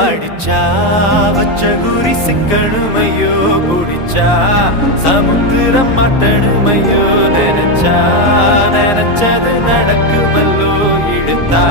அடிச்சா வச்ச குறி சிக்கணுமையோ குடிச்சா சமுத்திரம் மாட்டணுமையோ நினைச்சா நினைச்சது நடக்குமல்லோ இழுத்தா